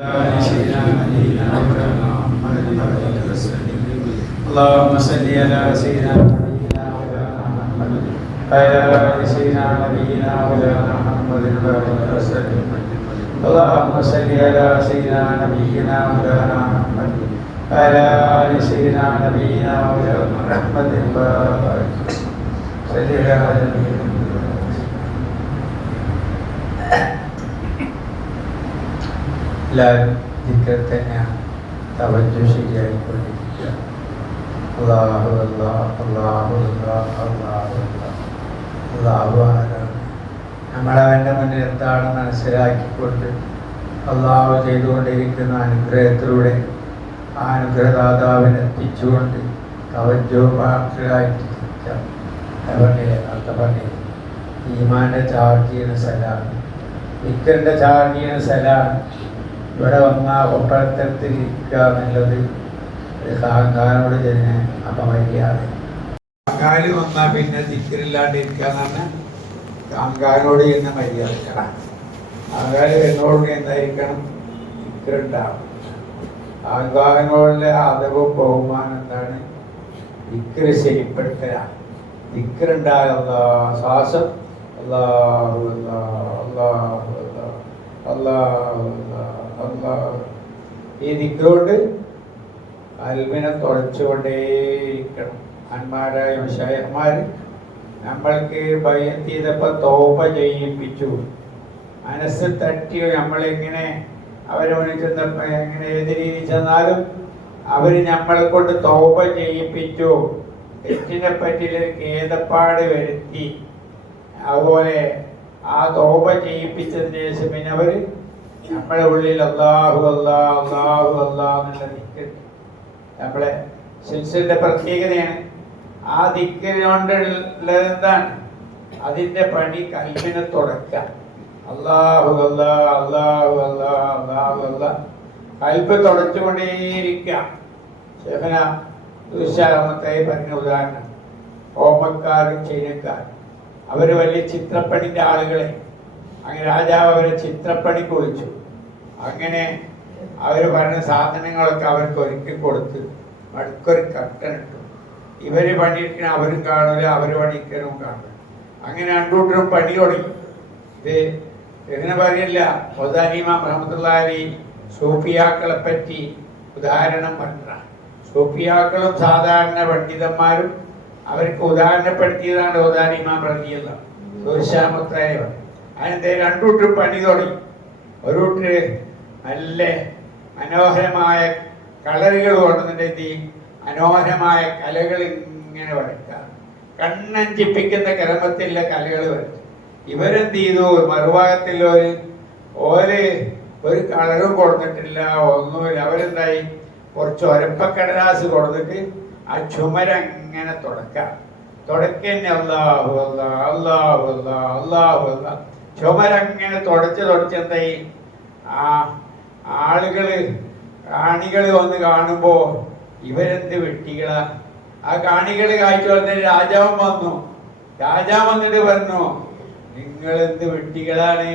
اللهم صل على سيدنا نبينا مولانا محمد وعلى سيدنا نبينا مولانا محمد وسلم. اللهم صل على سيدنا نبينا مولانا محمد وعلى سيدنا نبينا مولانا محمد وبارك. صل على نبينا എല്ലാവരും ദിക്കർ തന്നെയാണ്. തവജു ശരിയായിക്കൊണ്ടിരിക്കുക. അള്ളാഹു അള്ളാഹ് അള്ളാഹു അള്ളാഹ് നമ്മളവന്റെ മുന്നിൽ എന്താണ് മനസ്സിലാക്കിക്കൊണ്ട് അള്ളാഹു ചെയ്തുകൊണ്ടിരിക്കുന്ന അനുഗ്രഹത്തിലൂടെ ആ അനുഗ്രഹദാതാവിനെ എത്തിച്ചുകൊണ്ട് തവജോപാക്ഷരായിട്ട് അർത്ഥപണി ഈമാന്റെ ചാർജ് ചെയ്യുന്ന സ്ഥലമാണ് വിക്കറിന്റെ ചാർജ് ചെയ്യുന്ന സ്ഥലമാണ് ഇവിടെ വന്ന ഒട്ടകത്തിൽ ഇരിക്കുക എന്നുള്ളത് ഒരു കാങ്കാനോട് ചെയ്യുന്ന അപമര്യാദ കാങ്കാൽ വന്നാൽ പിന്നെ പറഞ്ഞാൽ കാങ്കാനോട് ചെയ്യുന്ന മര്യാദക്കണം കാങ്കാൽ എന്നോട് എന്തായിരിക്കണം? ദിക്കറുണ്ടാവും. കാങ്കാനോടുള്ള അതവും ബഹുമാനം എന്താണ്? ദിക്കറ് ശരിപ്പെടുത്തലാണ് ദിക്കറുണ്ടാകുന്ന ശ്വാസം അല്ലാഹു അല്ലാ അല്ലാ അല്ലാഹു. ഈ നിഗ്രോണ്ട് അൽമിനെ തുടച്ചുകൊണ്ടേയിരിക്കണം. അന്മാരായ വിഷയന്മാർ നമ്മൾക്ക് ഭയം ചെയ്തപ്പോൾ തോപ ചെയ്യിപ്പിച്ചു. മനസ്സ് തട്ടി നമ്മളെങ്ങനെ അവരെ ചെന്നപ്പോൾ എങ്ങനെ ഏത് രീതി ചെന്നാലും അവർ നമ്മളെ കൊണ്ട് തോപ ചെയ്യിപ്പിച്ചു. തെറ്റിനെ പറ്റിയൊരു ഖേദപ്പാട് വരുത്തി. അതുപോലെ ആ തോപ ചെയ്യിപ്പിച്ചതിന് ശേഷം പിന്നെ അവർ നമ്മുടെ ഉള്ളിൽ അള്ളാഹു അല്ലാ അള്ളാഹു അല്ലാ എന്നുള്ള നമ്മളെ സിൽസിന്റെ പ്രത്യേകതയാണ്. ആ ദിക്കറിനോണ്ടുള്ളത് എന്താണ്? അതിന്റെ പണി കൽപ്പിനെ തുടക്ക. അള്ളാഹു അല്ലാ അള്ളാഹു അല്ലാ അള്ളാഹു അല്ലാ കൽപ്പ് തുടച്ചുകൊണ്ടേയിരിക്കുക ശേഖന ദുശാമത്തായി പറഞ്ഞ ഉദാഹരണം. ഓമക്കാരും ചൈനക്കാരും. അവർ വലിയ ചിത്രപ്പണിന്റെ ആളുകളെ അങ്ങനെ രാജാവ് അവരെ ചിത്രപ്പണിക്ക് വിളിച്ചു. അങ്ങനെ അവർ പറഞ്ഞ സാധനങ്ങളൊക്കെ അവർക്ക് ഒരുക്കി കൊടുത്ത് അടുക്കൊരു കട്ടനിട്ടു ഇവർ പണിയെടുക്കണ അവരും കാണില്ല അവർ പണിക്കലും കാണില്ല അങ്ങനെ രണ്ടുകൂട്ടരും പണി തുടങ്ങി. ഇത് എങ്ങനെ പറയില്ല ഹൊസാനീമ മുഹമ്മദ്ലാലി സൂഫിയാക്കളെ പറ്റി ഉദാഹരണം പറഞ്ഞ സൂഫിയാക്കളും സാധാരണ പണ്ഡിതന്മാരും അവർക്ക് ഉദാഹരണപ്പെടുത്തിയതാണ് ഓതാനിമ പ്രതിയല്ല ദുർശാമത്തായ അതിനെന്താ രണ്ടൂട്ടും പണി തുടങ്ങി. ഒരു കൂട്ടര് നല്ല മനോഹരമായ കളറുകൾ കൊണ്ടുവന്നിട്ട് മനോഹരമായ കലകൾ ഇങ്ങനെ വരയ്ക്കുക. കണ്ണഞ്ചിപ്പിക്കുന്ന ക്രമത്തിലുള്ള കലകൾ വരച്ചു. ഇവരെന്ത് ചെയ്തു? മറുഭാഗത്തിൽ ഒരു ഓര് ഒരു കളറും കൊടുത്തിട്ടില്ല ഒന്നുമില്ല. അവരെന്തായി? കുറച്ച് ഒരപ്പക്കടലാസ് കൊടുത്തിട്ട് ആ ചുമരങ്ങനെ തുടക്കാം തുടക്കന്നെ അള്ളാഹു അള്ളാഹു അല്ലാ അള്ളാഹു അല്ലാ ചുമരങ്ങനെ തുടച്ച് തുടച്ചെന്തായി ആ ആളുകൾ കാണികൾ വന്ന് കാണുമ്പോൾ ഇവരെന്ത് വെട്ടികളാ? ആ കാണികൾ കാഴ്ച വന്നിട്ട് രാജാവ് വന്നു. രാജാവ് വന്നിട്ട് പറഞ്ഞു നിങ്ങൾ എന്ത് വെട്ടികളാണ്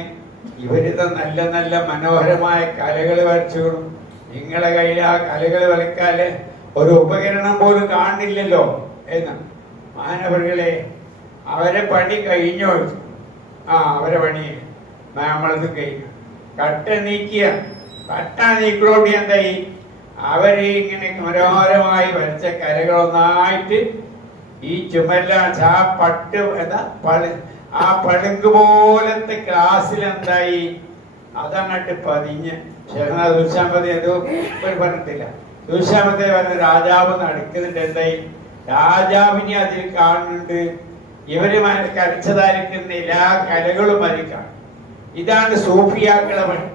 ഇവരിത നല്ല നല്ല മനോഹരമായ കലകൾ വരച്ചുകൊടും. നിങ്ങളെ കയ്യിൽ ആ കലകൾ വരക്കാൽ ഒരു ഉപകരണം പോലും കാണില്ലല്ലോ എന്ന്. മാനവരുകളെ അവരെ പണി കഴിഞ്ഞു. ആ അവരെ പണി. നമ്മളത് കഴിയും കട്ട നീക്കിയ കട്ട നീക്കലോടി എന്തായി? അവർ ഇങ്ങനെ മനോഹരമായി വരച്ച കരകളൊന്നായിട്ട് ഈ ചുമല്ല ആ പട്ട് എന്താ പളു ആ പളുങ്ക് പോലത്തെ ക്ലാസ്സിൽ എന്തായി? അതങ്ങട്ട് പതിഞ്ഞ്. ശരണ ദുശാമ്പതി എന്തോ ഒരു പറഞ്ഞിട്ടില്ല. ദുശാമ്പത്തെ പറഞ്ഞ രാജാവ് നടക്കുന്നുണ്ട് എന്തായി? രാജാവിനെ അതിൽ കാണുന്നുണ്ട്. ഇവർ കരച്ചതായിരിക്കുന്ന എല്ലാ കലകളും അതിൽ ഇതാണ് സൂഫിയാക്കളെ പണി.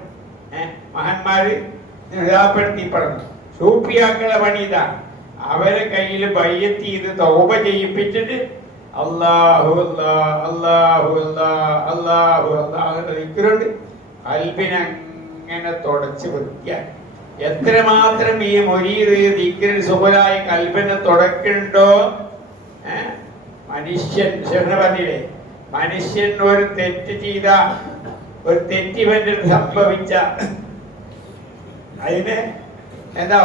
മഹാന്മാര് നിതാപ്പെടുത്തി പറഞ്ഞു സൂഫിയാക്കളെ പണി ഇതാണ്. അവരെ കയ്യിൽ ബയ്യത്തി ഇത് തൗബ ചെയ്യിപ്പിച്ചിട്ട് അള്ളാഹു അള്ളാഹു അള്ളാഹു അള്ളാഹുണ്ട് കൽബിനങ്ങനെ തുടച്ച് വൃത്തിയാക്കി. എത്രമാത്രം ഈ മൊരീത് ദിക്കറിൽ സുബലായി കൽബിനെ തുടക്കുന്നുണ്ടോ മനുഷ്യൻ ശരണ പറഞ്ഞില്ലേ? മനുഷ്യൻ ഒരു തെറ്റ് ചെയ്ത ഒരു തെറ്റിവന്റെ സംഭവിച്ച. അതിന് എന്താ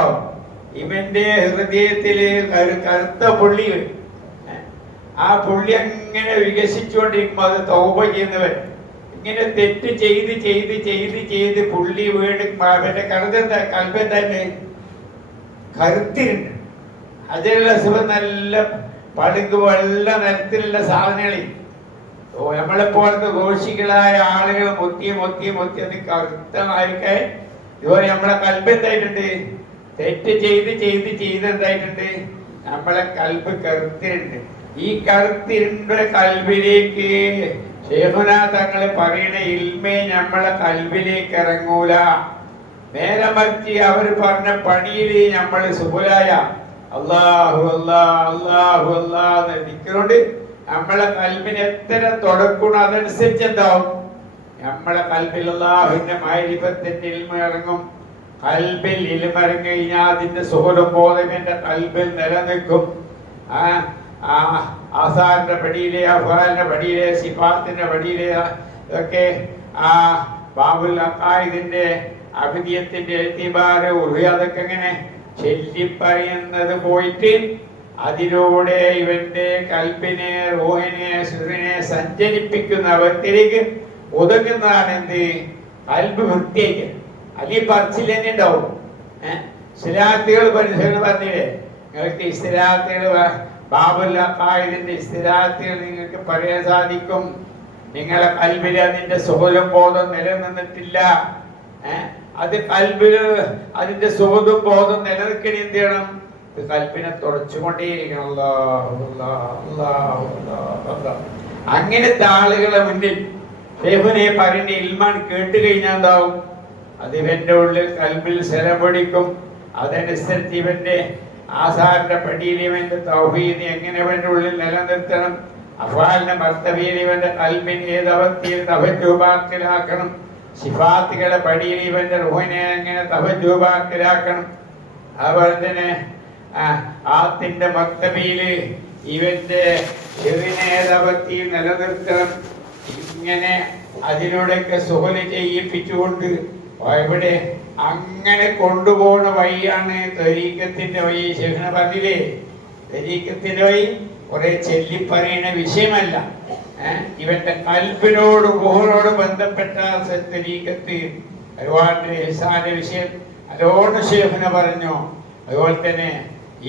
ഇവന്റെ ഹൃദയത്തിൽ ഒരു കറുത്ത പുള്ളി ആ പുള്ളി അങ്ങനെ വികസിച്ചുകൊണ്ടിരിക്കുമ്പോൾ അത് തൗപ ചെയ്യുന്നവൻ. ഇങ്ങനെ തെറ്റ് ചെയ്ത് ചെയ്ത് ചെയ്ത് ചെയ്ത് പുള്ളി വീട് അവന്റെ കറുതെന്താ തന്നെ കരുത്തിരുണ്ട് അതിലുള്ള സുഖം നല്ല പടുക്ക് എല്ലാ തരത്തിലുള്ള സാധനങ്ങളിൽ നമ്മളെപ്പോലത്തെ ഘോഷികളായ ആളുകൾ മൊത്തി മൊത്തി മൊത്തി അത് കറുത്തമായിരിക്കെ. ഇതുപോലെ നമ്മളെ കൽബ് എന്തായിട്ടുണ്ട് തെറ്റ് ചെയ്ത് ചെയ്ത് ചെയ്ത് എന്തായിട്ടുണ്ട്? നമ്മളെ കൽബ് കറുത്തിരുണ്ട്. ഈ കറുത്തിരുണ്ട കൽബിലേക്ക് ശേഖന തങ്ങൾ പറയണ ഇൽമേ നമ്മളെ കൽബിലേക്ക് ഇറങ്ങൂല. നേരെ മറിച്ച് അവർ പറഞ്ഞ പണിയിൽ നമ്മൾ സുബുലായ അള്ളാഹു അല്ലാ അള്ളാഹു അല്ലാ എന്ന് നിൽക്കുന്നുണ്ട് നമ്മളെ കൽബിന് എത്ര തുടക്കണോ അതനുസരിച്ച് എന്താവും നമ്മളെ കൽബിൽ അള്ളാഹുവിന്റെ മാരിഫത്തിന്റെ ഇൽമ ഇറങ്ങും. കൽബിൽ ഇൽമ ഇറങ്ങി കഴിഞ്ഞാൽ അതിന്റെ സുഹൃം ബോധം എന്റെ കൽബിൽ നിലനിൽക്കും. ആ ആസാറിന്റെ പടിയിലെ അഫാലിന്റെ പടിയിലെ സിഫാത്തിന്റെ പടിയിലെ ഇതൊക്കെ ആ ബാബുൽ അക്കായിദിന്റെ അഭിനയത്തിന്റെ എഴുത്തിബാറ് ഉറുയ അതൊക്കെ ഇങ്ങനെ ചൊല്ലിപ്പറയുന്നത് പോയിട്ട് അതിലൂടെ ഇവന്റെ കൽപ്പിനെ റോഹിനെ സുറിനെ സഞ്ചരിപ്പിക്കുന്ന അവത്തിലേക്ക് ഒതുങ്ങുന്നതാണ് എന്ത് കൽബ് വൃത്തിയേക്ക് അല്ലെങ്കിൽ പറച്ചിൽ തന്നെ ഉണ്ടാവും സ്ഥിരാർത്ഥികൾ പരിശോധന പറഞ്ഞില്ലേ? നിങ്ങൾക്ക് സ്ഥിരാർത്ഥികൾ ബാബുല്ല കായതിന്റെ സ്ഥിരാർത്ഥികൾ നിങ്ങൾക്ക് പറയാൻ സാധിക്കും. നിങ്ങളെ കൽബിൽ അതിന്റെ സുഖലും ബോധം നിലനിന്നിട്ടില്ല. ഏഹ് അത് കൽബിൽ അതിന്റെ സുഖതും ബോധം നിലനിൽക്കണി എന്ത് ചെയ്യണം? ഇത് തുടച്ചുകൊണ്ടേയിരിക്കണം. അങ്ങനത്തെ ആളുകളെ മുന്നിൽ ഷെയ്ഖുനെ പറഞ്ഞ ഇൽമാൻ കേട്ട് കഴിഞ്ഞാൽ എന്താവും? അത് ഇവന്റെ ഉള്ളിൽ കൽബിൽ സ്ഥലപിടിക്കും അതനുസരിച്ച് ഇവന്റെ ആസാറിന്റെ പടിയിൽ തൗഹീദ് എങ്ങനെ ഇവന്റെ ഉള്ളിൽ നിലനിർത്തണം? അഫാലിന്റെ മർത്തബിയിൽ ഇവന്റെ കൽബിൻ ഏത് അവസ്ഥയിൽ തവജൂബാക്കിലാക്കണം സിഫാത്തുകളെ പടിയിൽ ഇവന്റെ റുഹിനെ എങ്ങനെ തവജൂബാക്കിലാക്കണം അതുപോലെ തന്നെ ആത്തിന്റെ മക്തബിയിൽ ഇവന്റെ ചെറിനെ നിലനിർത്തണം. ഇങ്ങനെ അതിലൂടെയൊക്കെ സുഹല ചെയ്യിപ്പിച്ചുകൊണ്ട് ഇവിടെ അങ്ങനെ കൊണ്ടുപോകുന്ന വഴിയാണ് തരീക്കത്തിന്റെ വഴി. ശേഖന പറഞ്ഞില്ലേ? തരീക്കത്തിന്റെ വഴി കുറെ ചെല്ലിപ്പറയുന്ന വിഷയമല്ല. ഇവന്റെ കൽപ്പിനോട് ഗുഹനോട് ബന്ധപ്പെട്ട സത്യരീകത്ത് ഒരുപാട് ഇസാന്റെ വിഷയം. അതോട് ശേഖന പറഞ്ഞു അതുപോലെ തന്നെ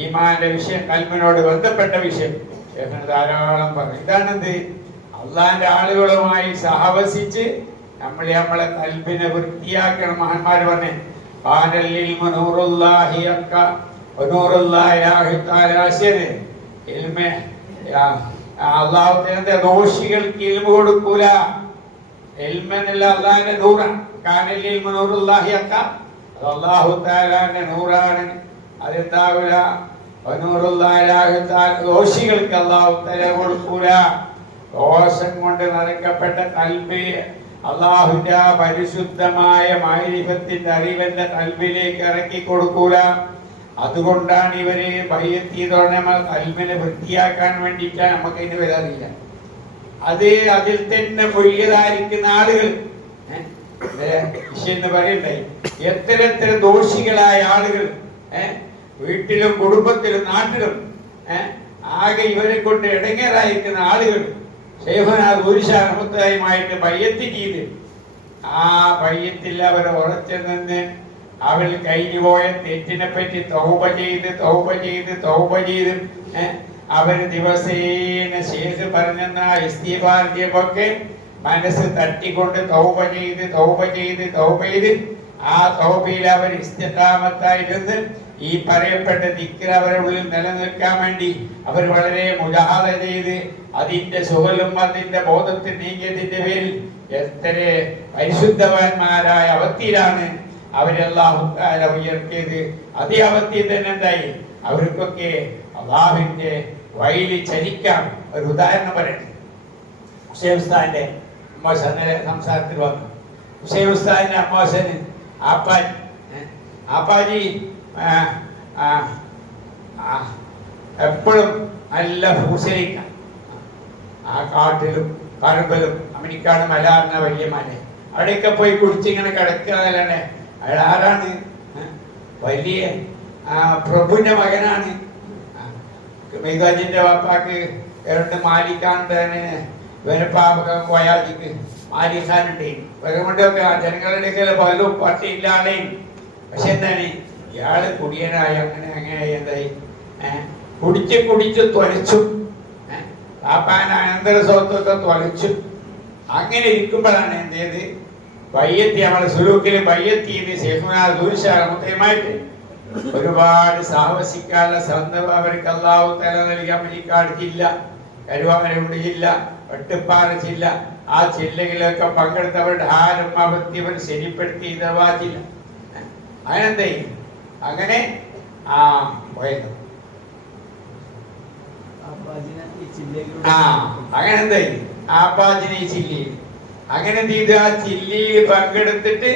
ഈമാന്റെ വിഷയം കൽപ്പിനോട് ബന്ധപ്പെട്ട വിഷയം. ശേഖന ധാരാളം പറഞ്ഞു. ഇതാണെന്ത് അള്ളാന്റെ ആളുകളുമായി സഹവസിച്ച് നമ്മൾ നമ്മളെ കൽബിനെ വൃത്തിയാക്കണം മഹന്മാർ പറഞ്ഞേ. പാനല്ലിൽ നൂറുല്ലാഹി അക്ക നൂറുല്ലാഹി താലാശ്യന് ഇൽമെ അള്ളാഹുത്തിന്റെ ദോഷികൾക്ക് ഇൽമ കൊടുക്കൂല. എൽമെന്നല്ല അള്ളാഹിന്റെ നൂറാണ്. കാനല്ലിൽ നൂറുല്ലാഹി അക്ക. അത് അള്ളാഹു താലാന്റെ നൂറാണ്. അതെന്താവില്ല ദോഷികൾക്ക് അള്ളാഹു തല കൊടുക്കൂല. ദോഷം കൊണ്ട് നിറക്കപ്പെട്ട കൽബി അള്ളാഹുന്റെ പരിശുദ്ധമായ മാരിഫത്തിന്റെ അറിവന്റെ കൽബിലേക്ക് ഇറക്കി കൊടുക്കൂല. അതുകൊണ്ടാണ് ഇവർ ഭയത്തിയതോടെ നമ്മൾ അൽമനെ വൃത്തിയാക്കാൻ വേണ്ടിയിട്ടാണ് നമുക്ക് അതിന് വരാറില്ല അത് അതിൽ തന്നെ പൊയ്യതായിരിക്കുന്ന ആളുകൾ എന്ന് പറയണ്ടായി. എത്ര എത്ര ദോഷികളായ ആളുകൾ വീട്ടിലും കുടുംബത്തിലും നാട്ടിലും ആകെ ഇവരെ കൊണ്ട് ഇടങ്ങേറായിരിക്കുന്ന ആളുകൾ ഷെയ്ഖുനാഥ് ഒരു ബയ്യത്ത് ചെയ്ത് ആ പയ്യത്തിൽ അവർ ഉറച്ചു നിന്ന് അവൾ കഴിഞ്ഞു പോയ തെറ്റിനെ പറ്റി തൗബ ചെയ്ത് തൗബ ചെയ്ത് തൗബ ചെയ്ത് അവർ ദിവസേന ശേഖ് പറഞ്ഞെന്ന ഇസ്തീഫാർജിയൊക്കെ മനസ്സ് തട്ടിക്കൊണ്ട് തൗബ ചെയ്ത് തൗബ ചെയ്ത് തൗബ ചെയ്ത് ആ തൗബയിൽ അവർ ഇസ്തിഹാമത്തായിരുന്ന് ഈ പറയപ്പെട്ട ദിക്കർ അവരുടെ ഉള്ളിൽ നിലനിൽക്കാൻ വേണ്ടി അവർ വളരെ മുജാഹത ചെയ്ത് അതിന്റെ സുഖലും അതിന്റെ ബോധത്തിൽ നീങ്ങിയതിന്റെ പേരിൽ എത്ര പരിശുദ്ധവാന്മാരായ അവത്തിയിലാണ് അവരെല്ലാം ഉയർത്തിയത് അവസ്ഥയിൽ തന്നെ എന്തായി അവർക്കൊക്കെ അള്ളാഹുവിന്റെ വയലിൽ ചരിക്കാം ഒരു ഉദാഹരണം പറയട്ടെ. ഹുസൈൻ ഉസ്താന്റെ സംസാരത്തിൽ വന്നു. ഹുസൈൻ ഉസ്താദിന്റെ അമ്മോശന് ആപ്പാജി ഏ, ആപ്പാജി എപ്പോഴും നല്ല ഭൂസരിക്ക ആ കാട്ടിലും പറമ്പിലും അമനിക്കാട് മല വലിയ മല. അവിടെയൊക്കെ പോയി കുടിച്ചിങ്ങനെ കിടക്കുക എന്നല്ലാണ്ട് അയാൾ ആരാണ്? വലിയ ആ, പ്രഭുവിന്റെ മകനാണ്. മേഘാജിന്റെ വാപ്പാക്ക് രണ്ട് മാലിക്കാണ്ടന് ഇവനപ്പാപ്പൊക്കെ കോയാജിക്ക് മാലിഖാനുണ്ട് ഇവരുകൊണ്ടൊക്കെ ജനങ്ങളുടെ പലരും പലരും പട്ടിയില്ലാതെ പക്ഷെ എന്താണ്? ഇയാൾ കുടിയനായി അങ്ങനെ അങ്ങനെ എന്തായി കുടിച്ച് കുടിച്ച് തൊലച്ചു. പാപ്പാൻ അനന്തര സ്വത്വത്തെ തൊലച്ചു. അങ്ങനെ ഇരിക്കുമ്പോഴാണ് എന്ത് ചെയ്ത്? ബയ്യത്തി നമ്മളെ സുലൂക്കിൽ ബയ്യത്തിന്ന് ശേഖുനാ ദൂരശാലമുത്തയമായിട്ട് ഒരുപാട് സാഹസിക്കാനുള്ള സന്ദർഭം അവർക്ക് അള്ളാഹു തല നൽകിയ അമലിക്കാട് ജില്ല കരുവാമലയുടെ ജില്ല വെട്ടുപ്പാറ ജില്ല ആ ജില്ലകളിലൊക്കെ പങ്കെടുത്തവരുടെ ആരും അവർ ശരിപ്പെടുത്തി ഇതവാ ജില്ല അങ്ങനെന്തേ അങ്ങനെ ആ പോയത്. ആ അങ്ങനെ എന്തായി ആപ്പാജിനെ അങ്ങനെ എന്ത് ചെയ്തു ആ ചില്ലിയിൽ പങ്കെടുത്തിട്ട്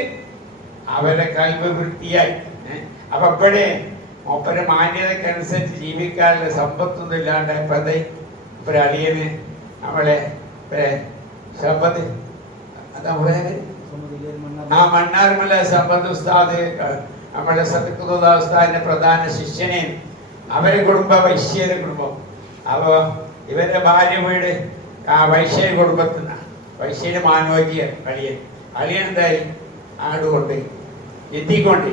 അവരുടെ കൽവ് വൃത്തിയായി? അപ്പൊ അപ്പോഴേ മൂപ്പരെ മാന്യതക്കനുസരിച്ച് ജീവിക്കാനുള്ള സമ്പത്തൊന്നും ഇല്ലാണ്ട് ഇപ്പൊ എന്തായി ഇപ്പൊ അളിയന് നമ്മളെ സമ്പത്ത് അതാ ആ മണ്ണാർമല സമ്പത്ത് ഉസ്താദ് നമ്മളെ സത്യക്കുത ഉസ്താദിന്റെ പ്രധാന ശിഷ്യനെ. അവരെ കുടുംബ വൈശ്യരുടെ കുടുംബം. അപ്പൊ ഇവരുടെ ഭാര്യ വീട് ആ വൈശ്യ കുടുംബത്തിൽ നിന്നാണ് മാനോജ്യ അളിയൻ. അളിയൻ എന്തായി? അങ്ങോട്ട് കൊണ്ട് എത്തിക്കൊണ്ട്.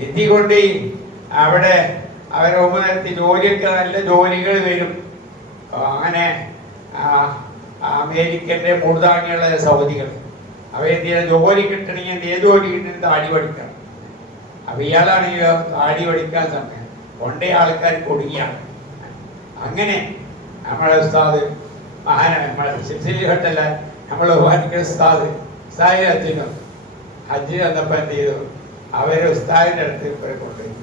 എത്തിക്കൊണ്ട്. അവിടെ അവരെ ഉപനേരത്തിൽ നേരത്തെ ജോലിയൊക്കെ നല്ല ജോലികൾ വരും. അങ്ങനെ അമേരിക്കന്റെ മൂർധാങ്ങിയുള്ള സൗദികൾ. അവരെന്ത് ജോലി കിട്ടണമെങ്കിൽ ഏത് ജോലി കിട്ടണമെങ്കിൽ താടി പഠിക്കണം. അപ്പൊ ഇയാളാണെങ്കിലോ താടി പഠിക്കാൻ സമയം. കൊണ്ടേ ആൾക്കാർ കൊടുങ്ങിയാണ്. അങ്ങനെ നമ്മളെ ഉസ്താദ് മഹാന നമ്മളെ സിസിലി ഹട്ടല്ല നമ്മളെ ബഹുമാനിക്കുന്ന ഉസ്താദ് ഉസ്താദിനെ അച്ഛനും ഹജ്ജ് വന്നപ്പോൾ എന്ത് ചെയ്തു? അവരെ ഉസ്താദിന്റെ അടുത്ത് ഇവരെ കൊണ്ടുപോയി.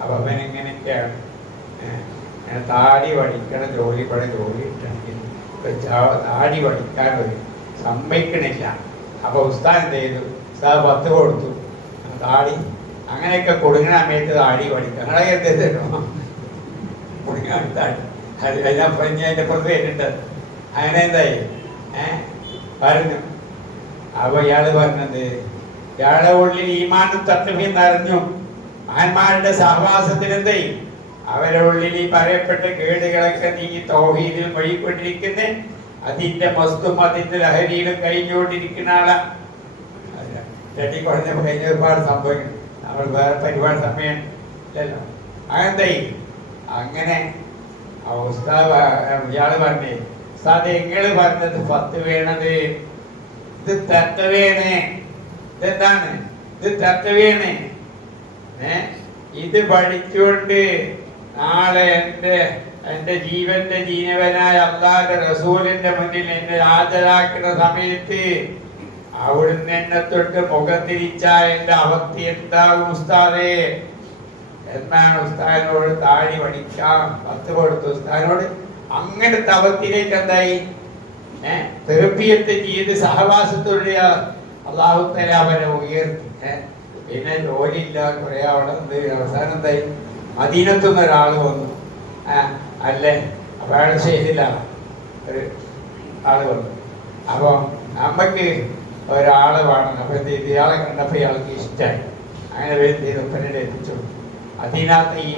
അപ്പൊ അവൻ എങ്ങനെയൊക്കെയാണ്? ഏഹ്, താടി പഠിക്കണ ജോലി പണി ജോലി കിട്ടണമെങ്കിൽ ഇപ്പൊ താടി പഠിക്കാൻ ഒരു സമ്മതിക്കണില്ല. അപ്പൊ ഉസ്താദ് എന്ത് ചെയ്തു? ഉസ്താദ് പത്ത് കൊടുത്തു. താടി അങ്ങനെയൊക്കെ കൊടുങ്ങണ സമയത്ത് താടി പഠിക്കാം അങ്ങനെ എന്ത് ചെയ്തിട്ടോ കുടിക്കാൻ താടി. അത് കഴിഞ്ഞാൽ അതിന്റെ പുറത്ത് വരുന്നുണ്ട്. അങ്ങനെ എന്തായി? ഏ പറഞ്ഞു അപ്പൊ ഇയാൾ പറഞ്ഞത് ഇയാളുടെ ഉള്ളിൽ ഈമാനും തത്വമെന്ന് അറിഞ്ഞു മഹാന്മാരുടെ സഹവാസത്തിൽ എന്തായി അവരുടെ ഉള്ളിൽ ഈ പറയപ്പെട്ട കേടുകളൊക്കെ നീ തൗഹീദിൽ വഴിപ്പെട്ടിരിക്കുന്നേ അതിന്റെ മസ്തും അതിന്റെ ലഹരിയിലും കഴിഞ്ഞുകൊണ്ടിരിക്കുന്ന ആളാ. രണ്ടി കഴിഞ്ഞ ഒരുപാട് സംഭവിക്കും നമ്മൾ വേറെ പരിപാടി സമയം അങ്ങനെ അവസ്ഥ ഇയാൾ പറഞ്ഞേ ഉസ്താദ് എങ്ങൾ പറഞ്ഞത് പത്ത് വേണത്. ഇത് തത്തവേണ് ഇതെന്താണ്? ഇത് തത്തവേണ് ഏ? ഇത് പഠിച്ചുകൊണ്ട് നാളെ എന്റെ എന്റെ ജീവന്റെ ജീനവനായ അള്ളാന്റെ റസൂലിന്റെ മുന്നിൽ എന്നെ ഹാജരാക്കുന്ന സമയത്ത് അവിടുന്ന് എന്നെ തൊട്ട് മുഖം തിരിച്ച എന്റെ അവസ്ഥ എന്താകും ഉസ്താദേ? എന്നാണ് ഉസ്താദിനോട് താഴി പഠിക്കാം പത്ത് കൊടുത്തു ഉസ്താദിനോട്. അങ്ങനത്തെ അവസ്ഥയിലേക്ക് എന്തായി? തെറപ്പിയത്തെ ചെയ്ത് സഹവാസത്തോടെ അള്ളാഹുത്തല അവരെ ഉയർത്തി. പിന്നെ ജോലിയില്ല കുറെ അവിടെ എന്ത് അവസാനം എന്തായി? മദീനത്തുനിന്ന് ഒരാൾ വന്നു. അല്ലേ? അപ്പൊ അയാൾ ഒരു ആൾ വന്നു. അപ്പൊ നമ്മക്ക് ഒരാൾ വേണം. അപ്പൊ എന്ത് ചെയ്തു? ഇയാളെ കണ്ടപ്പോ ഇയാൾക്ക് ഇഷ്ടമായി അങ്ങനെ എന്ത് ചെയ്തു എത്തിച്ചു അതിനകത്ത് ഈ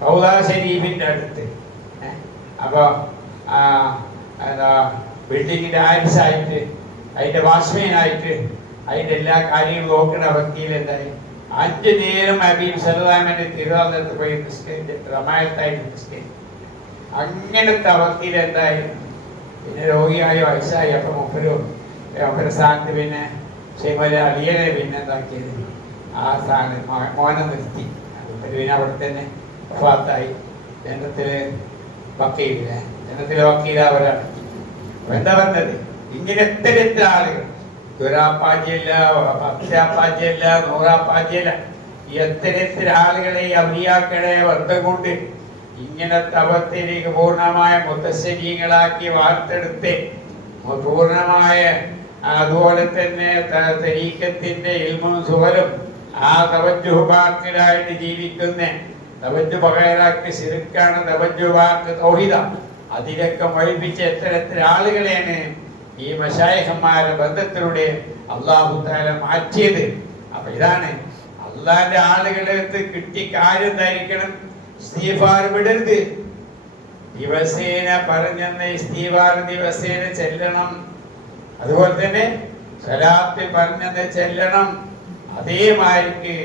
സൗദാ ഷരീഫിന്റെ അടുത്ത്. ഏ? അപ്പൊ ആ എന്താ ബിൽഡിങ്ങിന്റെ ആയിട്ട് അതിന്റെ വാച്ച്മാനായിട്ട് അതിന്റെ എല്ലാ കാര്യങ്ങളും നോക്കുന്ന വ്യക്തിയിൽ എന്തായി? അഞ്ചു നേരം അബീം സലതാമന്റെ തിരുവനന്തപുരത്ത് പോയി നിസ്കരിച്ചിട്ട് റമായത്തായിട്ട് നിസ്കരിച്ചു. അങ്ങനത്തെ അവസ്ഥയിൽ എന്തായി? പിന്നെ രോഗിയായി വയസ്സായി അപ്പൊ മുപ്പരും മുപ്പര സ്ഥാനത്ത് പിന്നെ ശ്രീമല അളിയനെ പിന്നെ എന്താക്കിയത്? ആ സ്ഥാനം മോനം നിർത്തി. മുപ്പര് അവിടെ തന്നെ വഫാത്തായി. ജനത്തിൽ വക്കീലില്ലേ ജനത്തിലെ വക്കീലാവരാണ് എന്താ പറഞ്ഞത്? ഇങ്ങനെ എത്ര എത്ര ആളുകൾ. ദുരാപ്പാജിയല്ല പത്താപ്പാജിയല്ല നൂറാപ്പാജിയല്ല എത്ര ആളുകളെ അവലിയാക്കളെ ബന്ധം കൊണ്ട് ഇങ്ങനത്തെ അവസ്ഥയിലേക്ക് പൂർണമായ മുത്തശ്ശരീകളാക്കി വാർത്തെടുത്ത് പൂർണമായ അതുപോലെ തന്നെ തരീക്കത്തിന്റെ ഇൽമും സുവലും ആ തവജുഹുബാക്കിലായിട്ട് ജീവിക്കുന്ന തവജു പകരാക്കി ശിരുക്കാണ് തവജുബാക്ക് തൗഹിദ അതിലൊക്കെ മൊഴിപ്പിച്ച എത്ര എത്ര ആളുകളെയാണ് ഈ മഷായഹന്മാരുടെ ബന്ധത്തിലൂടെ അള്ളാഹു താല മാറ്റിയത്. അപ്പൊ ഇതാണ് അള്ളാന്റെ ആളുകളുടെ അടുത്ത് കിട്ടി കാര്യം ധരിക്കണം. സ്ത്രീഫാർ വിടരുത്. ദിവസേന പറഞ്ഞെന്ന് സ്ത്രീഫാർ ദിവസേന ചെല്ലണം. അതുപോലെ തന്നെ സലാത്ത് പറഞ്ഞത് ചെല്ലണം. അതേമാതിരിക്ക്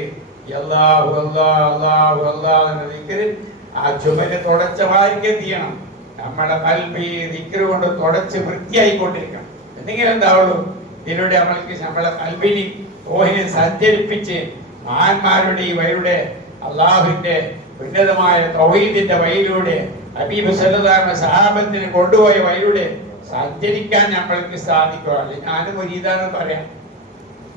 അല്ലാഹു അല്ലാഹു അല്ലാഹു അല്ലാഹു എന്ന ദിക്റ് ആ ചുമൽ തുടച്ച എന്ത് ചെയ്യണം? നമ്മളെ കൽബി ദിക്റ് കൊണ്ട് തുടച്ച് വൃത്തിയായിക്കൊണ്ടിരിക്കണം. എന്തെങ്കിലും എന്താവുള്ളൂ? ഇതിലൂടെ നമ്മൾക്ക് നമ്മളെ കൽബിനി ഓഹിനെ സഞ്ചരിപ്പിച്ച് മഹാന്മാരുടെ ഈ വഴിയുടെ അള്ളാഹുവിന്റെ ഉന്നതമായ തൗഹീദിന്റെ വഴിയിലൂടെ ഹബീബ് സല്ലല്ലാഹു സഹാബത്തിന് കൊണ്ടുപോയ വഴിയുടെ സഞ്ചരിക്കാൻ നമ്മൾക്ക് സാധിക്കുക ഞാനും മുരീതാന്ന് പറയാം.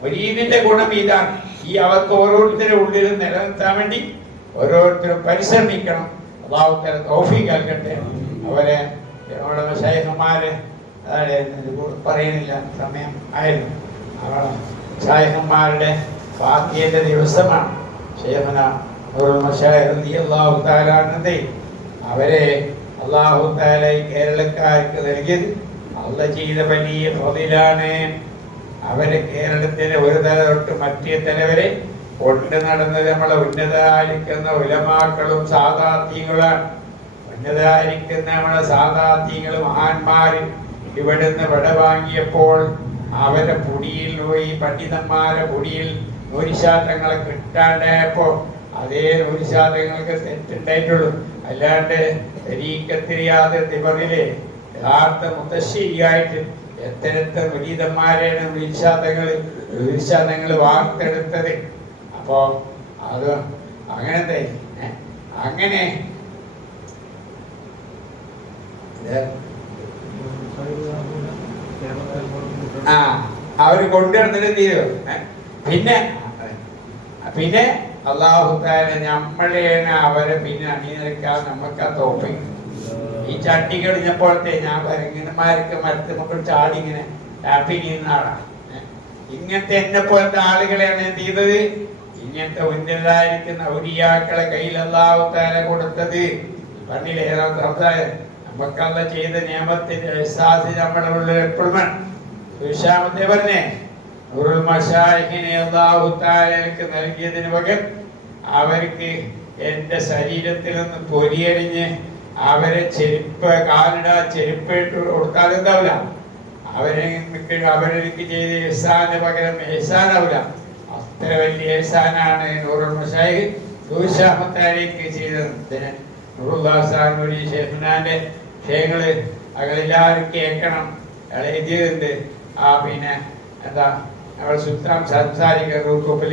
മുരീദിന്റെ ഗുണം ഇതാണ്. ഈ അവർക്ക് ഓരോരുത്തരുടെ ഉള്ളിൽ നിലനിർത്താൻ വേണ്ടി ഓരോരുത്തരും പരിശ്രമിക്കണം. അള്ളാഹുത്തര തോഫി അവരെ നമ്മുടെ ശൈഖന്മാര് അതെ, പറയുന്നില്ല സമയം ആയിരുന്നു. അവിടെ ശൈഖന്മാരുടെ ഭാഗ്യന്റെ ദിവസമാണ്. ശൈഹന അവരെ അള്ളാഹു കേരളക്കാർക്ക് നൽകിയത്. അള്ള ചെയ്ത വലിയ പതിലാണ് അവരെ കേരളത്തിലെ ഒരു തല തൊട്ട് മറ്റേ തല വരെ കൊണ്ട് നടന്നത് നമ്മളെ ഉന്നതായിരിക്കുന്ന ഉലമാക്കളും സാധാർത്ഥ്യങ്ങളാണ് ഉന്നതായിരിക്കുന്ന നമ്മളെ സാധാർത്ഥ്യങ്ങളും മഹാന്മാര് ഇവിടുന്ന് വിട വാങ്ങിയപ്പോൾ അവരെ പൊടിയിൽ പോയി പണ്ഡിതന്മാരെ പൊടിയിൽ നൂരിശാസ്ത്രങ്ങളെ കിട്ടാണ്ടായപ്പോ അതേ നൂരിശാസ്ത്രങ്ങൾക്ക് തെറ്റുണ്ടായിട്ടുള്ളൂ. അല്ലാണ്ട് ശരീക്കത്തിരിയാതെ തിവറിലെ യഥാർത്ഥ മുത്തശ്ശേരിയായിട്ട് എത്തരത്തെ മുരീതന്മാരെയാണ് വിശാദങ്ങൾ വിശാദങ്ങൾ വാർത്തെടുത്തത് അപ്പോ അത് അങ്ങനത്തെ? അങ്ങനെ ആ അവർ കൊണ്ടുവന്നിട്ട് തീരും പിന്നെ പിന്നെ അള്ളാഹുത്താല നമ്മളെയാണ് അവരെ പിന്നെ അണിനിരക്കാൻ നമുക്ക് ആ തോപ്പി ഈ ചട്ടി കഴിഞ്ഞപ്പോഴത്തെ ഞാൻ ഭരങ്ങന്മാർക്ക് മരത്തെ മുമ്പിൽ ചാടി ഇങ്ങനെ ഹാപ്പി ചെയ്യുന്ന ആളാണ്? ഇങ്ങനത്തെ എന്നെ പോലത്തെ ആളുകളെയാണ് എന്ത് ചെയ്തത് ഇങ്ങനത്തെ ഉന്നതായിരിക്കുന്ന ഔരിയാക്കളെ കയ്യിൽ അള്ളാഹുത്താല കൊടുത്തത് സംസാരം നമുക്കല്ല ചെയ്ത നിയമത്തിന്റെ വിശ്വാസി നമ്മുടെ ഉള്ളിൽ എപ്പോഴും വേണം. വിശാമത്തെ പറഞ്ഞേ അല്ലാഹു തആലയ്ക്ക് നൽകിയതിന് പകരം അവർക്ക് എന്റെ ശരീരത്തിൽ നിന്ന് പൊരിയരിഞ്ഞ് അവരെ ചെരുപ്പ് കാലിട ചെരുപ്പ് ഇട്ട് കൊടുത്താൽ എന്താവില്ല അവരെ അവരെനിക്ക് ചെയ്ത എഹ്സാന് പകരം ഏസാനാവില്ല അത്ര വലിയ ഏസാനാണ് നൂറുൽ മശായിഖ് ദൂശാമത്താലേക്ക് ചെയ്തത്. നൂറുല്ലാസാനൂരി ഷെഫ്നാന്റെ ഷേങ്ങൾ അകളെല്ലാവരും കേൾക്കണം. എഴുതിയതുണ്ട്. ആ പിന്നെ എന്താ നമ്മൾ സുൽത്താൻ സംസാരിക്കുന്ന ഗ്രൂപ്പിൽ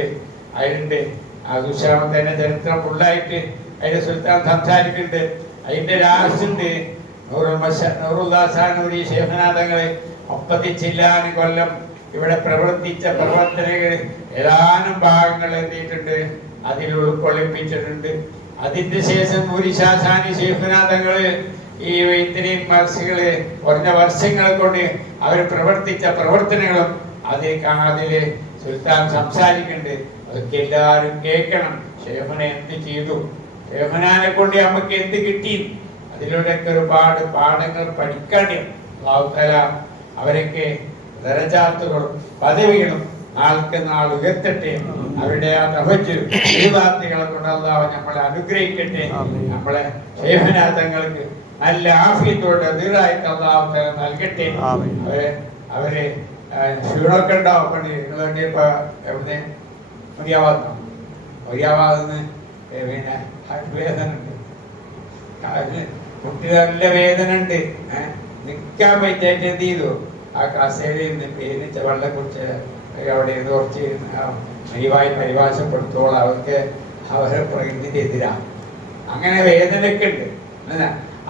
അതിലുണ്ട് ആ ദുശാമത്തിന്റെ ചരിത്രം ഫുള്ളായിട്ട് അതിന്റെ സുൽത്താൻ സംസാരിക്കുന്നുണ്ട് അതിന്റെ ഒരു ആവശ്യമുണ്ട്. നൂറുല്ലാസാനൂരി ശേഖനാഥങ്ങളെ മുപ്പത്തിച്ചില്ലാനും കൊല്ലം ഇവിടെ പ്രവർത്തിച്ച പ്രവർത്തനങ്ങൾ ഏതാനും ഭാഗങ്ങൾ എത്തിയിട്ടുണ്ട് അതിൽ ഉൾക്കൊള്ളിപ്പിച്ചിട്ടുണ്ട്. അതിന്റെ ശേഷം നൂരിശാസാനി ശേഖനാഥങ്ങൾ ഈ ഇത്രയും വർഷങ്ങൾ കുറഞ്ഞ വർഷങ്ങൾ കൊണ്ട് അവർ പ്രവർത്തിച്ച പ്രവർത്തനങ്ങളും അതിൽ അതിൽ സുൽത്താൻ സംസാരിക്കുന്നുണ്ട്. അതൊക്കെ എല്ലാവരും കേൾക്കണം. ശേഖന എന്ത് ചെയ്തു? ഷേഖനാനെ കൊണ്ട് നമുക്ക് എന്ത് കിട്ടി? അതിലൂടെയൊക്കെ ഒരുപാട് പാഠങ്ങൾ പഠിക്കാണ്ട് അള്ളാഹുതആല അവരൊക്കെ ദരജാത്തുകളും പദവികളും നാൾക്ക് നാൾ ഉയർത്തട്ടെ. അവരുടെ ആ തപജ് ദൈവാർത്ഥികളെ കൊണ്ട് അള്ളാഹു നമ്മളെ അനുഗ്രഹിക്കട്ടെ. നമ്മളെ ശേഖനാഥങ്ങൾക്ക് നല്ല ആഫിയത്തോടെ ദീർഘായിട്ട് അള്ളാഹു തആല നൽകട്ടെ. അവരെ അവരെ ക്ഷീണമൊക്കെ ഉണ്ടാവും. നിങ്ങൾ എവിടെ മര്യാദ മര്യാദന്ന് പിന്നെ വേദന. ഉണ്ട് കുട്ടി നല്ല വേദന ഉണ്ട് നിൽക്കാൻ പറ്റായിട്ട് എന്ത് ചെയ്തു? ആ കസേരയിൽ നിന്ന് പേരിച്ച വെള്ളം കുറിച്ച് അവിടെ ഇത് കുറച്ച് പരിവായി പരിഭാഷപ്പെടുത്തോളം അവർക്ക് അവരെ പ്രകൃതിക്ക് എതിരാ. അങ്ങനെ വേദനയൊക്കെ ഉണ്ട്.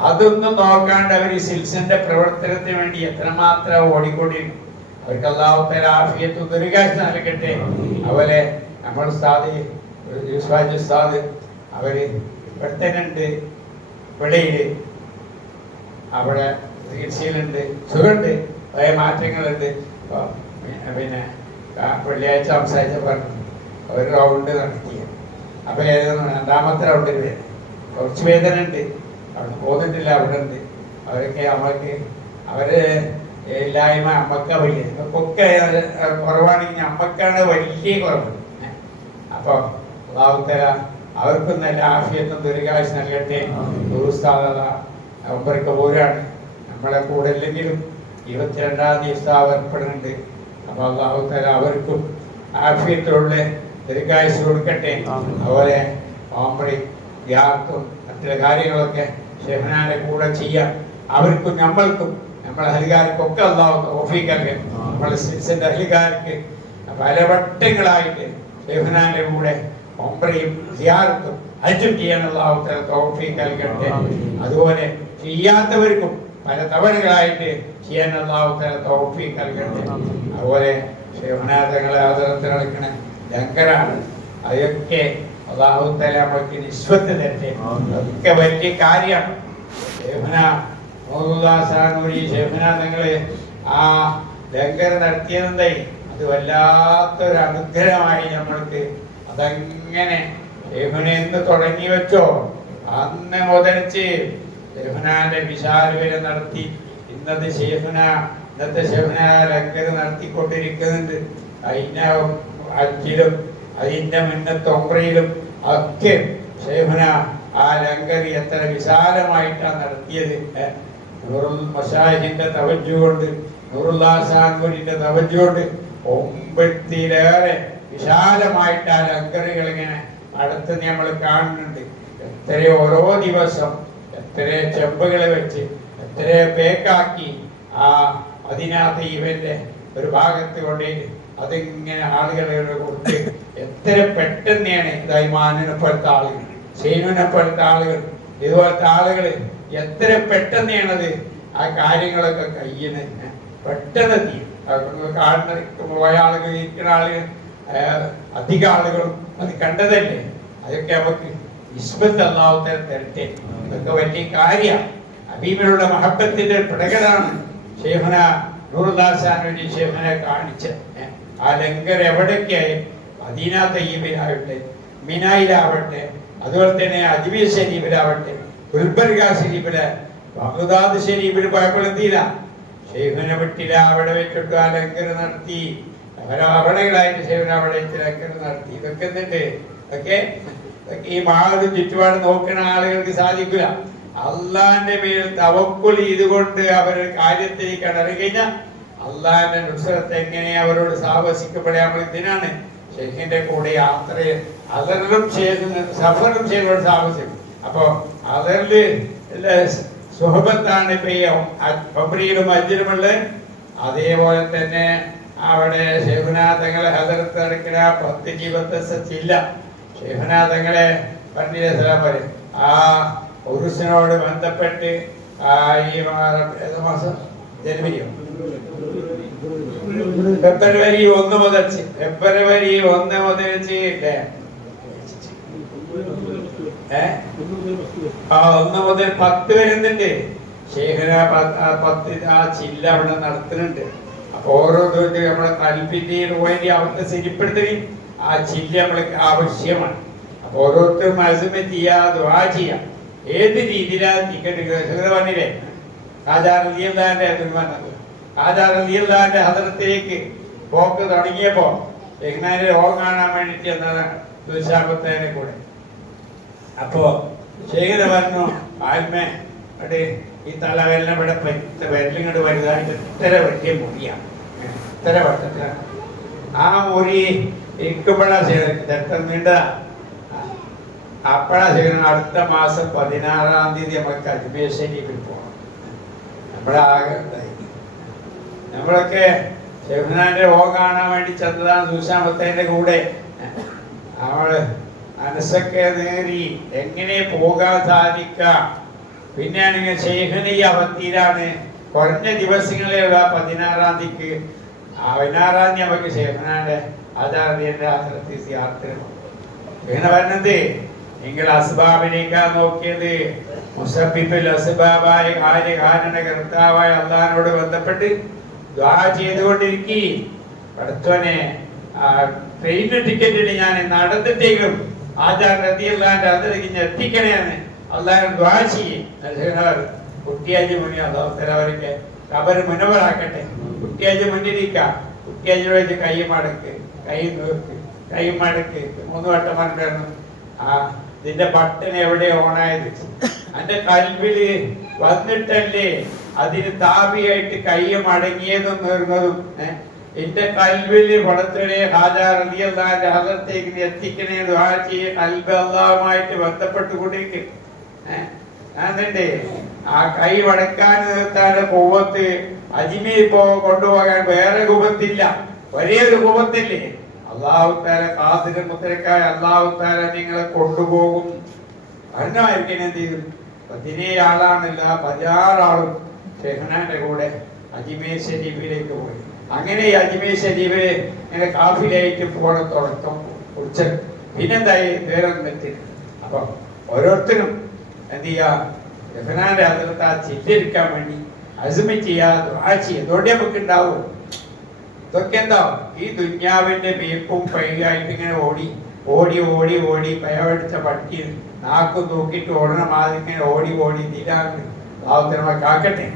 അതൊന്നും നോക്കാണ്ട് അവർ ഈ സിൽസിന്റെ പ്രവർത്തനത്തിന് വേണ്ടി എത്രമാത്രം ഓടിക്കൊണ്ടിരുന്നു അവർക്ക് അല്ലാത്ത ആഫിയത്ത് ദുരികാശം നൽകട്ടെ. അതുപോലെ നമ്മൾ ഉസ്താദ് യൂസ്ഫാജ് ഉസ്താദ് അവർ വെട്ടനുണ്ട് വെളിയിൽ അവിടെ ചികിത്സയിലുണ്ട് സുഖമുണ്ട് കുറേ മാറ്റങ്ങളുണ്ട്. പിന്നെ വെള്ളിയാഴ്ച സംസാരിച്ച പറഞ്ഞു ഒരു റൗണ്ട് നടത്തി. അപ്പോൾ ഏതാണ് രണ്ടാമത്തെ റൗണ്ടിൽ കുറച്ച് വേദന ഉണ്ട് അവിടെ പോന്നിട്ടില്ല അവിടെ ഉണ്ട് അവരൊക്കെ നമ്മൾക്ക് അവർ ഇല്ലായ്മ അമ്മക്ക വലിയ. ഒക്കെ കുറവാണെങ്കിൽ അമ്മക്കാണ് വലിയ കുറവ്. അപ്പൊ അള്ളാഹുത്തല അവർക്കും നല്ല ആഫിയത്തും ദുരികാശ് നൽകട്ടെ. ഉസ്താദ അവർക്ക് പോരാണ്. നമ്മളെ കൂടെ ഇല്ലെങ്കിലും ഇരുപത്തിരണ്ടാം ദിവസം ഏർപ്പെടുന്നുണ്ട്. അപ്പൊ അള്ളാഹുത്തല അവർക്കും ആഫിയത്തിലുള്ള ദീർഘായുസ് കൊടുക്കട്ടെ. അതുപോലെ പാമ്പടി യാർക്കും മറ്റുള്ള കാര്യങ്ങളൊക്കെ ഷെഹനാന്റെ കൂടെ ചെയ്യാം. അവർക്കും നമ്മൾക്കും നമ്മളെ ഹരികാർക്കൊക്കെ അള്ളാഹു ഓഫീക്കല്ലേ നമ്മളെ ഹരികാർക്ക് പല വട്ടങ്ങളായിട്ട് ഷെഹനാന്റെ കൂടെ ഒമ്പറയും സിയാർക്കും അജും ചെയ്യാനുള്ള അവസരം തോഫീക്ക് നൽകട്ടെ. അതുപോലെ ചെയ്യാത്തവർക്കും പല തവണകളായിട്ട് ചെയ്യാനുള്ള അവസരം തോഫീക്ക് നൽകട്ടെ. അതുപോലെ ശ്രീമനാഥങ്ങളെ ആദരത്തിൽ നടക്കണ ലങ്കരാണ് അതൊക്കെ അള്ളാഹുത്തല നമുക്ക് നിസ്വത്ത് തരട്ടെ. അതൊക്കെ വലിയ കാര്യമാണ്. ഷെഹന മോഹുദാസാനൂരി ഷെഹന നിങ്ങൾ ആ ലങ്കർ നടത്തിയതെന്തായി? അത് വല്ലാത്തൊരു അനുഗ്രഹമായി നമ്മൾക്ക് അതങ്ങനെ? എന്ന് തുടങ്ങി വെച്ചോ? അന്ന് മുതൽച്ച് ഷെഹനാന്റെ വിശാലുവര നടത്തി. ഇന്നത്തെ ഷെഹന ഇന്നത്തെ ഷെഹന ലങ്കര നടത്തിക്കൊണ്ടിരിക്കുന്നുണ്ട്. കഴിഞ്ഞ അഞ്ചിലും അതിന്റെ മുന്നത്തെ ഒമ്പ്രയിലും ഒക്കെ ശേഖന ആ ലങ്കരി എത്ര വിശാലമായിട്ടാണ് നടത്തിയത്? നൂറുൽ മഷാഹിന്റെ തവജു കൊണ്ട് നൂറുല്ലാസാൻപുരിന്റെ തവജു കൊണ്ട് ഒമ്പത്തിലേറെ വിശാലമായിട്ട് ആ ലങ്കറികൾ ഇങ്ങനെ അടുത്ത് നമ്മൾ കാണുന്നുണ്ട്. എത്ര ഓരോ ദിവസം എത്ര ചെമ്പുകളെ വെച്ച് എത്ര പേക്കാക്കി ആ അതിനകത്ത് ഇവന്റെ ഒരു ഭാഗത്ത് കൊണ്ടേറ്റ് അതിങ്ങനെ ആളുകളെ കൊടുത്ത് എത്ര പെട്ടെന്നാണ് പോലത്തെ ആളുകൾ ഷെയ്നുവിനെ പോലത്തെ ആളുകൾ ഇതുപോലത്തെ ആളുകൾ എത്ര പെട്ടെന്നാണത് ആ കാര്യങ്ങളൊക്കെ കഴിയുന്നത് പെട്ടെന്ന് തീരും കാണുന്ന പോയ ആളുകൾ ഇരിക്കുന്ന ആളുകൾ അധിക ആളുകളും അത് കണ്ടതല്ലേ? അതൊക്കെ അവർക്ക് ഇസ്മത്ത് അള്ളാഹുത്തെ തരട്ടെ. ഇതൊക്കെ വലിയ കാര്യമാണ് അബീബിനുള്ള മഹബത്തിന്റെ പ്രകടമാണ് ഷെയ്ഖുന നൂറുദാസാനൊരു ഷെയ്ഖുനെ കാണിച്ചത്. ആ ലങ്കർ എവിടേക്കായി അദീന തയ്യബിലാവട്ടെ മിനായിലാവട്ടെ അതുപോലെ തന്നെ അജ്മീർ ഷരീഫിലാവട്ടെ ഗുൽബർഗ ഷരീഫിൽ ബഗ്ദാദ് ഷരീഫിൽ പോയപ്പോൾ എന്തില്ല ഷെയ്ഖിനെ വിട്ടില്ല അവിടെ വെച്ചിട്ട് ആ ലങ്കർ നടത്തി. അവരവണകളായിട്ട് വെച്ച് നടത്തി. ഇതൊക്കെ എന്തുണ്ട് ഇതൊക്കെ ഈ മാളും ചുറ്റുപാട് നോക്കുന്ന ആളുകൾക്ക് സാധിക്കില്ല അള്ളാന്റെ മേൽ തവക്കുൽ ഇതുകൊണ്ട് അവർ കാര്യത്തിലേക്ക് കടറുകഴിഞ്ഞാൽ അള്ളാന്റെ നുസരത്ത് എങ്ങനെ അവരോട് സാഹസിക്കപ്പെടാൻ നമ്മൾ ഇതിനാണ് ഷെയ്ഖിന്റെ കൂടെ യാത്ര അതറിലും ചെയ്ത് സഫറും ചെയ്തോട് സാഹസിക്കും അപ്പൊ അതറിൽ സുഹബത്താണ് ഇപ്പൊ ഈ അജിലുമുള്ളത് അതേപോലെ തന്നെ അവിടെ ഷെഹുനാഥങ്ങളെ ഹദരത്ത് നടക്കുന്ന പത്ത് സച്ചില്ല ഷെഹുനാഥങ്ങളെ പണ്ഡിത സ്ഥലം പറയും ആ ഉറുസിനോട് ബന്ധപ്പെട്ട് ആ ഈ മാസം? ജനുവരിയോ? ഫെബ്രുവരി ഒന്ന് മുതൽ ഫെബ്രുവരി ഒന്ന് മുതൽ ആ ഒന്ന് മുതൽ പത്ത് വരുന്നുണ്ട്. ശേഖര പത്ത് ആ ചില്ല അവിടെ നടത്തുന്നുണ്ട്. ഓരോ ദിവസവും നമ്മളെ കൽപ്പിന്റെ വേണ്ടി അവർക്ക് ആ ചില്ല നമ്മൾക്ക് ആവശ്യമാണ്. അപ്പൊ ഓരോരുത്തർ മനസ്സിൽ ചെയ്യാ ദ്വാ ചെയ്യാം. ഏത് രീതിയിലാണ് ടിക്കറ്റ് പറഞ്ഞില്ലേ? ആചാരന്റെ തീരുമാനം ആചാരന്റെ ഹദറത്തിലേക്ക് പോക്ക് തുടങ്ങിയപ്പോ എങ്ങനെ രോഗം കാണാൻ വേണ്ടിട്ട് എന്താണ് ദുശാപത്തേനെ കൂടെ. അപ്പോ ശേഖര പറഞ്ഞു ആത്മേ അവിടെ ഈ തലവെല്ലാം ഇവിടെ പറ്റ വിരലിങ്ങോട്ട് വലുതായിട്ട് ഇത്ര വലിയ മുറിയാണ് ഇത്ര വട്ടത്തില ആ ಊರಿ ഇരിക്കുമ്പോഴാ രക്തം നീണ്ട അപ്പോഴാ ശേഖരൻ അടുത്ത മാസം പതിനാറാം തീയതി നമുക്ക് ശരീഫിൽ പോകണം നമ്മുടെ ആകെ. നമ്മളൊക്കെ ശിവനാന്റെ ഓ കാണാൻ വേണ്ടി ചെന്നതാണ് സൂശാമത്തേന്റെ കൂടെ. അവൾ മനസ്സൊക്കെ നേറി എങ്ങനെ പോകാൻ സാധിക്കാം? പിന്നെയാണെങ്കിൽ ശേഖനീയ ഈ അവധിയിലാണ്. കുറഞ്ഞ ദിവസങ്ങളിലുള്ള പതിനാറാം തീയതിക്ക് തീയതി നമുക്ക് ഷെയ്ഖനാന്റെ ആചാര്യന്റെ ആശ്രത്തി പറഞ്ഞത് നിങ്ങൾ അസ്ബാബിനേക്കാ നോക്കിയത്? മുസബിഫിൽ അസ്ബാബായ കാര്യകാരണ കർത്താവായ അള്ളഹാനോട് ബന്ധപ്പെട്ട് ദ്വാ ചെയ്തുകൊണ്ടിരിക്കി. പഠിച്ചോനെ ട്രെയിൻ ടിക്കറ്റിന് ഞാൻ നടന്നിട്ടെങ്കിലും ആചാര റതിയല്ലാണ്ട് അതിലേക്ക് ഞാൻ എത്തിക്കണേന്ന് അള്ളാഹൻ ദ്വാ ചെയ്യും. കുട്ടിയാജി മുന്നിൽ അള്ളാഹുത്തലവർക്ക് കബർ മുനവറാക്കട്ടെ. കുട്ടിയാജി മുന്നിരിക്കാം കുട്ടിയാജിയുടെ വെച്ച് കൈ മടക്ക് കൈ നോക്ക് കൈ മടക്ക് മൂന്ന് വട്ടം പറഞ്ഞിട്ടായിരുന്നു ആ നിന്റെ ബട്ടൺ എവിടെ ഓണായത്? അന്റെ കൽവിൽ വന്നിട്ടല്ലേ അതിന് താപിയായിട്ട് കൈ മടങ്ങിയതും നേർന്നതും? എന്റെ കൽവിൽ പടത്തിനെ ഹാജാറിയാന്റെ ഹലത്തേക്ക് നീ എത്തിക്കണേ ദ്വാ ചെയ്യ കൽബ് അള്ളാഹുമായിട്ട് ബന്ധപ്പെട്ടുകൊണ്ടിരിക്കും. ആ കൈ വടക്കാൻ നിർത്താതെ കൂവത്ത് അജ്മീർ ഇപ്പോ കൊണ്ടുപോകാൻ വേറെ രൂപത്തില്ല. ഒരേ ഒരു കൂപത്തില്ലേ അള്ളാഹുത്താല കാതിന് മുത്തരക്കായ അള്ളാഹുത്താര നിങ്ങളെ കൊണ്ടുപോകും. അന്നായിരിക്കും എന്ത് ചെയ്തു പതിനേഴാളാണല്ല പതിനാറാളും ഷെഹനാന്റെ കൂടെ അജ്മീർ ഷരീഫിലേക്ക് പോയി. അങ്ങനെ ഈ അജ്മീർ ഷരീഫിൽ ഇങ്ങനെ കാഫിലേക്ക് പോണ തുടക്കം ഉച്ച പിന്നെന്തായി? വേറെ എത്തില്ല അപ്പൊ ഓരോരുത്തരും എന്ത് ചെയ്യാ? ഷെഹനാന്റെ അതിർത്ത് വേണ്ടി അസുമ ചെയ്യാ ദുആ ചെയ്യാ ഇതോടെ നമുക്ക് ഉണ്ടാവും ഇതൊക്കെ എന്താ ഈ ദുന്യാവിന്റെ വീപ്പും പൈകായിട്ട് ഇങ്ങനെ ഓടി ഓടി ഓടി ഓടി പയവടിച്ച പട്ടി നാക്കും തൂക്കിട്ട് ഓടണ മാതിരി ഇങ്ങനെ ഓടി ഓടി ഇതിലാണ്. ഭാവത്തിനെ കാക്കട്ടെ.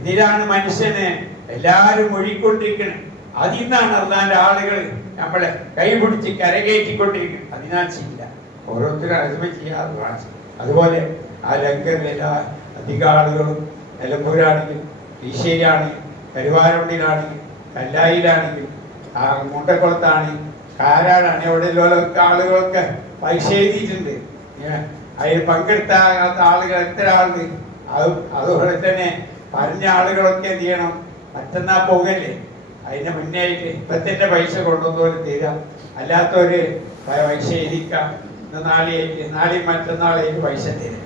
ഇതിലാണ് മനുഷ്യനെ എല്ലാരും ഒഴിക്കൊണ്ടിരിക്കുന്നത് അതിൽ നിന്നാണ് അള്ളാന്റെ ആളുകൾ നമ്മളെ കൈപിടിച്ച് കരകയറ്റിക്കൊണ്ടിരിക്കുന്നത് അതിനാൽ ചെയ്യില്ല ഓരോരുത്തരും ചെയ്യാതെ അതുപോലെ ആ ലങ്കറിൽ എല്ലാ അധിക ആളുകളും നിലമ്പൂരാണെങ്കിലും ഈശ്വരിയാണെങ്കിലും കരുവാരുണ്ടിയിലാണെങ്കിലും കല്ലായിലാണെങ്കിലും ആ മുണ്ടക്കുളത്താണെങ്കിലും കാരാടാണ് എവിടെയുള്ള ആളുകളൊക്കെ പൈസ എഴുതിയിട്ടുണ്ട്. അതിൽ പങ്കെടുത്ത ആളുകൾ എത്ര ആളുണ്ട്? അത് അതുപോലെ തന്നെ പറഞ്ഞ ആളുകളൊക്കെ എന്ത് ചെയ്യണം? മറ്റന്നാ പോകല്ലേ? അതിന് മുന്നേ ആയിട്ട് തന്നെ പൈസ കൊണ്ടുവന്നവര് തീരാം. അല്ലാത്തവര് പൈസ എഴുതിക്കാം. ഇന്ന് നാളെ നാളെയും മറ്റന്നാളേക്ക് പൈസ തരും.